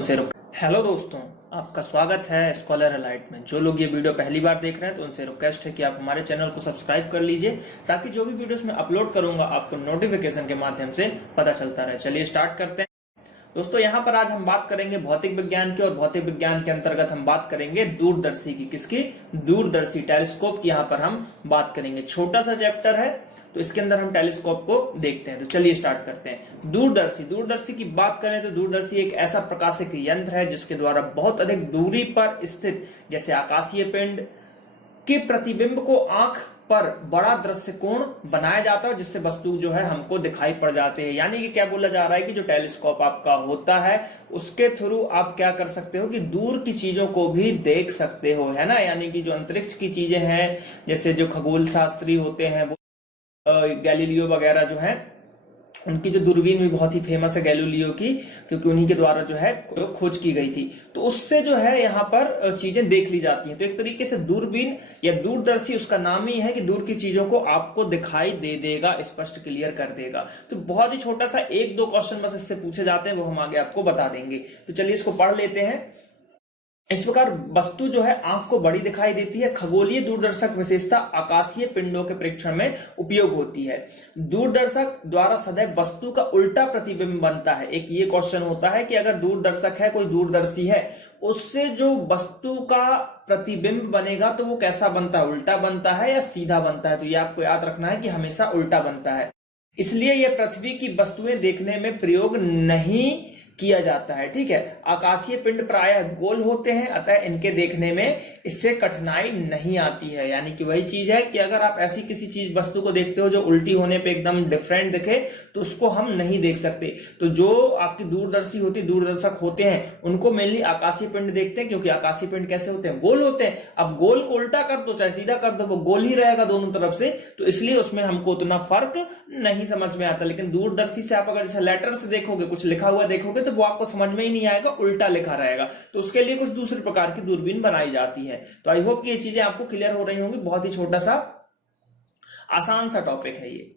से रुक हेलो दोस्तों, आपका स्वागत है स्कॉलर अलाइट में। जो लोग ये वीडियो पहली बार देख रहे हैं तो उनसे रिक्वेस्ट है कि आप हमारे चैनल को सब्सक्राइब कर लीजिए ताकि जो भी वीडियोस मैं अपलोड करूंगा आपको नोटिफिकेशन के माध्यम से पता चलता रहे। चलिए स्टार्ट करते हैं। दोस्तों, यहाँ पर आज हम बात करेंगे भौतिक विज्ञान की, और भौतिक विज्ञान के अंतर्गत हम बात करेंगे दूरदर्शी की। किसकी? दूरदर्शी, टेलीस्कोप की यहाँ पर हम बात करेंगे। छोटा सा चैप्टर है तो इसके अंदर हम टेलीस्कोप को देखते हैं। तो चलिए स्टार्ट करते हैं। दूरदर्शी, दूरदर्शी की बात करें तो दूरदर्शी एक ऐसा प्रकाशिक यंत्र है जिसके द्वारा बहुत अधिक दूरी पर स्थित जैसे आकाशीय पिंड के प्रतिबिंब को आंख पर बड़ा दृश्य कोण बनाया जाता है, जिससे वस्तु जो है हमको दिखाई पड़ जाते हैं। यानी कि क्या बोला जा रहा है कि जो टेलीस्कोप आपका होता है उसके थ्रू आप क्या कर सकते हो कि दूर की चीजों को भी देख सकते हो, है ना। यानी कि जो अंतरिक्ष की चीजें हैं, जैसे जो खगोल शास्त्री होते हैं वो गैलीलियो वगैरह जो है, उनकी जो दूरबीन भी बहुत ही फेमस है गैलीलियो की, क्योंकि उन्हीं के द्वारा जो है खोज की गई थी। तो उससे जो है यहाँ पर चीजें देख ली जाती हैं। तो एक तरीके से दूरबीन या दूरदर्शी, उसका नाम ही है कि दूर की चीजों को आपको दिखाई दे देगा, स्पष्ट क्लियर कर देगा। तो बहुत ही छोटा सा एक दो क्वेश्चन बस इससे पूछे जाते हैं, वो हम आगे आपको बता देंगे। तो चलिए इसको पढ़ लेते हैं। इस प्रकार वस्तु जो है आंख को बड़ी दिखाई देती है। खगोलीय दूरदर्शक विशेषता आकाशीय पिंडों के परीक्षण में उपयोग होती है। दूरदर्शक द्वारा सदैव वस्तु का उल्टा प्रतिबिंब बनता है। एक ये क्वेश्चन होता है कि अगर दूरदर्शक है, कोई दूरदर्शी है, उससे जो वस्तु का प्रतिबिंब बनेगा तो वो कैसा बनता है? उल्टा बनता है या सीधा बनता है? तो ये आपको याद रखना है कि हमेशा उल्टा बनता है। इसलिए यह पृथ्वी की वस्तुएं देखने में प्रयोग नहीं किया जाता है। ठीक है, आकाशीय पिंड प्रायः गोल होते हैं, अतः इनके देखने में इससे कठिनाई नहीं आती है। यानी कि वही चीज है कि अगर आप ऐसी किसी चीज वस्तु को देखते हो जो उल्टी होने पे एकदम डिफरेंट दिखे तो उसको हम नहीं देख सकते। तो जो आपकी दूरदर्शी होती, दूरदर्शक होते हैं, उनको मेनली आकाशीय पिंड देखते हैं, क्योंकि आकाशीय पिंड कैसे होते हैं? गोल होते हैं। अब गोल को उल्टा कर दो चाहे सीधा कर दो, वो गोल ही रहेगा दोनों तरफ से, तो इसलिए उसमें हमको उतना फर्क नहीं समझ में आता। लेकिन दूरदर्शी से आप अगर जैसे लेटर से देखोगे, कुछ लिखा हुआ देखोगे, तो वो आपको समझ में ही नहीं आएगा, उल्टा लिखा रहेगा। तो उसके लिए कुछ दूसरे प्रकार की दूरबीन बनाई जाती है। तो आई होप कि ये चीजें आपको क्लियर हो रही होंगी। बहुत ही छोटा सा आसान सा टॉपिक है ये।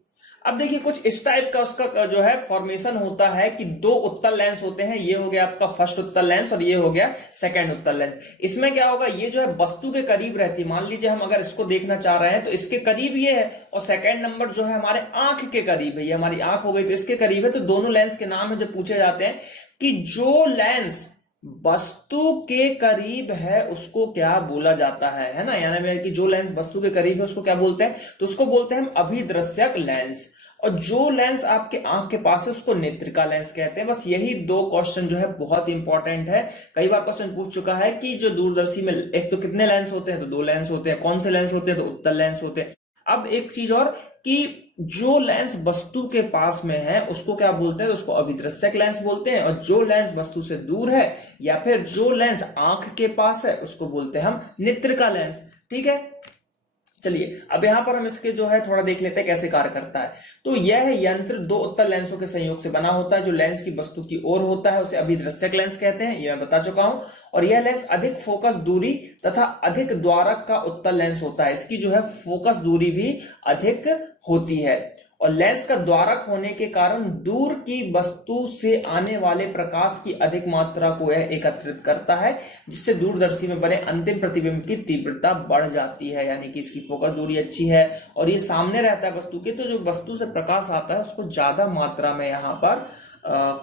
अब देखिए कुछ इस टाइप का उसका जो है फॉर्मेशन होता है कि दो उत्तल लेंस होते हैं। ये हो गया आपका फर्स्ट उत्तल लेंस और ये हो गया सेकंड उत्तल लेंस। इसमें क्या होगा, ये जो है वस्तु के करीब रहती है। मान लीजिए हम अगर इसको देखना चाह रहे हैं तो इसके करीब ये है, और सेकंड नंबर जो है हमारे आंख के करीब है। ये हमारी आंख हो गई तो इसके करीब है। तो दोनों लेंस के नाम है जो पूछे जाते हैं कि जो लेंस वस्तु के करीब है उसको क्या बोला जाता है ना। यानी कि जो लेंस वस्तु के करीब है उसको क्या बोलते हैं? तो उसको बोलते हैं हम अभिदृश्यक लेंस। और जो लेंस आपके आंख के पास है उसको नेत्रिका लेंस कहते हैं। बस यही दो क्वेश्चन जो है बहुत इंपॉर्टेंट है। कई बार क्वेश्चन पूछ चुका है कि जो दूरदर्शी में एक तो कितने लेंस होते हैं? तो दो लेंस होते हैं। कौन से लेंस होते हैं? तो उत्तल लेंस होते हैं। अब एक चीज और कि जो लेंस वस्तु के पास में है उसको क्या बोलते हैं? तो उसको अभिदृश्यक लेंस बोलते हैं। और जो लेंस वस्तु से दूर है या फिर जो लेंस आंख के पास है उसको बोलते हैं हम नेत्रिका लेंस। ठीक है, चलिए अब यहां पर हम इसके जो है थोड़ा देख लेते हैं कैसे कार्य करता है। तो यह यंत्र दो उत्तल लेंसों के संयोग से बना होता है। जो लेंस की वस्तु की ओर होता है उसे अभिदृश्यक लेंस कहते हैं, ये मैं बता चुका हूं। और यह लेंस अधिक फोकस दूरी तथा अधिक द्वारक का उत्तल लेंस होता है। इसकी जो है फोकस दूरी भी अधिक होती है, और लेंस का द्वारक होने के कारण दूर की वस्तु से आने वाले प्रकाश की अधिक मात्रा को यह एकत्रित करता है, जिससे दूरदर्शी में बने अंतिम प्रतिबिंब की तीव्रता बढ़ जाती है। यानी कि इसकी फोकस दूरी अच्छी है और ये सामने रहता है वस्तु के, तो जो वस्तु से प्रकाश आता है उसको ज्यादा मात्रा में यहाँ पर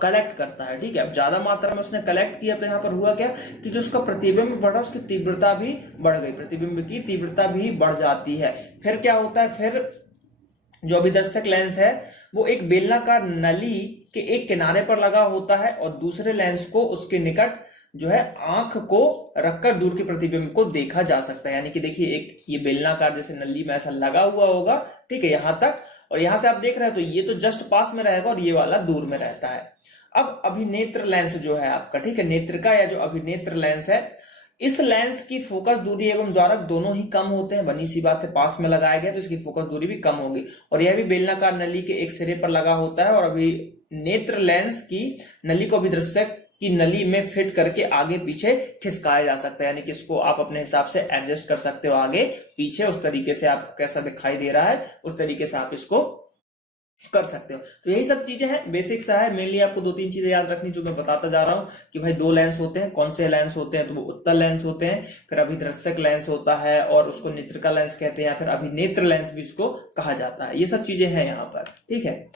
कलेक्ट करता है। ठीक है, अब ज्यादा मात्रा में उसने कलेक्ट किया तो यहाँ पर हुआ क्या कि जो उसका प्रतिबिंब बढ़ा उसकी तीव्रता भी बढ़ गई, प्रतिबिंब की तीव्रता भी बढ़ जाती है। फिर क्या होता है, फिर जो अभिदर्शक लेंस है वो एक बेलनाकार नली के एक किनारे पर लगा होता है और दूसरे लेंस को उसके निकट जो है आंख को रखकर दूर के प्रतिबिंब को देखा जा सकता है। यानी कि देखिए एक ये बेलनाकार जैसे नली में ऐसा लगा हुआ होगा, ठीक है, यहां तक, और यहां से आप देख रहे हैं तो ये तो जस्ट पास में रहेगा और ये वाला दूर में रहता है। अब अभिनेत्र लेंस जो है आपका, ठीक है, नेत्रिका या जो अभिनेत्र लेंस है, इस लेंस की फोकस दूरी एवं द्वारक दोनों ही कम होते हैं। बनी सी बात है, पास में लगाया गया तो इसकी फोकस दूरी भी कम होगी। और यह भी बेलनाकार नली के एक सिरे पर लगा होता है। और अभी नेत्र लेंस की नली को अभिदृश्यक की नली में फिट करके आगे पीछे खिसकाया जा सकता है। यानी कि इसको आप अपने हिसाब से एडजस्ट कर सकते हो आगे पीछे, उस तरीके से आप कैसा दिखाई दे रहा है उस तरीके से आप इसको कर सकते हो। तो यही सब चीजें हैं, बेसिक सा है। मेनली आपको 2-3 चीजें याद रखनी जो मैं बताता जा रहा हूँ कि भाई 2 लेंस होते हैं, कौन से लेंस होते हैं, तो वो उत्तल लेंस होते हैं, फिर अभिदर्शक लेंस होता है और उसको नेत्रिका लेंस कहते हैं, या फिर अभिनेत्र लेंस भी इसको कहा जाता है। ये सब चीजें हैं यहाँ पर, ठीक है।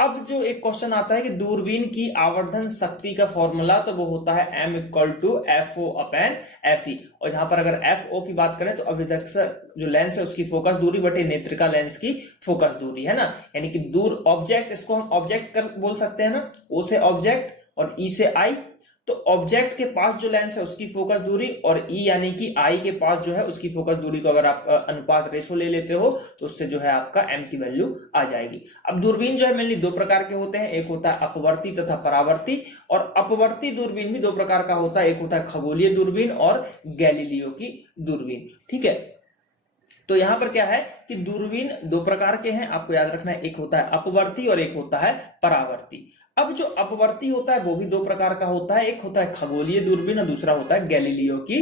अब जो एक क्वेश्चन आता है कि दूरबीन की आवर्धन शक्ति का फॉर्मूला, तो वो होता है m equal to FO upon FE। और यहां पर अगर FO की बात करें तो अभिदर्शक जो लेंस है उसकी फोकस दूरी बटे नेत्रिका लेंस की फोकस दूरी, है ना। यानी कि दूर ऑब्जेक्ट, इसको हम ऑब्जेक्ट कर बोल सकते हैं ना, O से ऑब्जेक्ट और E से I। तो ऑब्जेक्ट के पास जो लेंस है उसकी फोकस दूरी और E यानी कि आई के पास जो है उसकी फोकस दूरी को अगर आप अनुपात रेशो ले लेते हो तो उससे जो है आपका m की वैल्यू आ जाएगी। अब दूरबीन जो है मेनली 2 प्रकार के होते हैं, एक होता है अपवर्ती तथा परावर्ती। और अपवर्ती दूरबीन भी 2 प्रकार का होता है, एक होता है खगोलीय दूरबीन और गैलीलियो की दूरबीन, ठीक है। तो यहां पर क्या है कि दूरबीन 2 प्रकार के हैं, आपको याद रखना है, एक होता है अपवर्ती और एक होता है परावर्ती। अब जो अपवर्ती होता है वो भी 2 प्रकार का होता है, एक होता है खगोलीय दूरबीन और दूसरा होता है गैलीलियो की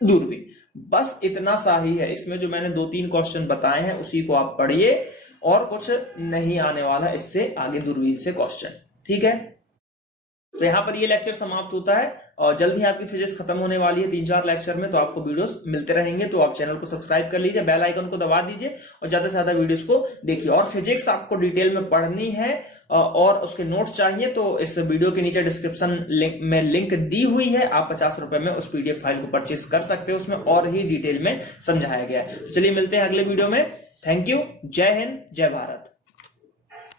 दूरबीन। बस इतना सा ही है, इसमें जो मैंने 2-3 क्वेश्चन बताए हैं उसी को आप पढ़िए, और कुछ नहीं आने वाला इससे आगे दूरबीन से क्वेश्चन, ठीक है। तो यहाँ पर ये लेक्चर समाप्त होता है और जल्द ही आपकी फिजिक्स खत्म होने वाली है 3-4 लेक्चर में, तो आपको वीडियोस मिलते रहेंगे। तो आप चैनल को सब्सक्राइब कर लीजिए, बेल आइकन को दबा दीजिए और ज्यादा से ज्यादा वीडियोस को देखिए। और फिजिक्स आपको डिटेल में पढ़नी है और उसके नोट्स चाहिए तो इस वीडियो के नीचे डिस्क्रिप्शन में लिंक दी हुई है, आप 50 रुपए में उस PDF फाइल को परचेस कर सकते हो, उसमें और ही डिटेल में समझाया गया है। तो चलिए मिलते हैं अगले वीडियो में। थैंक यू, जय हिंद, जय भारत।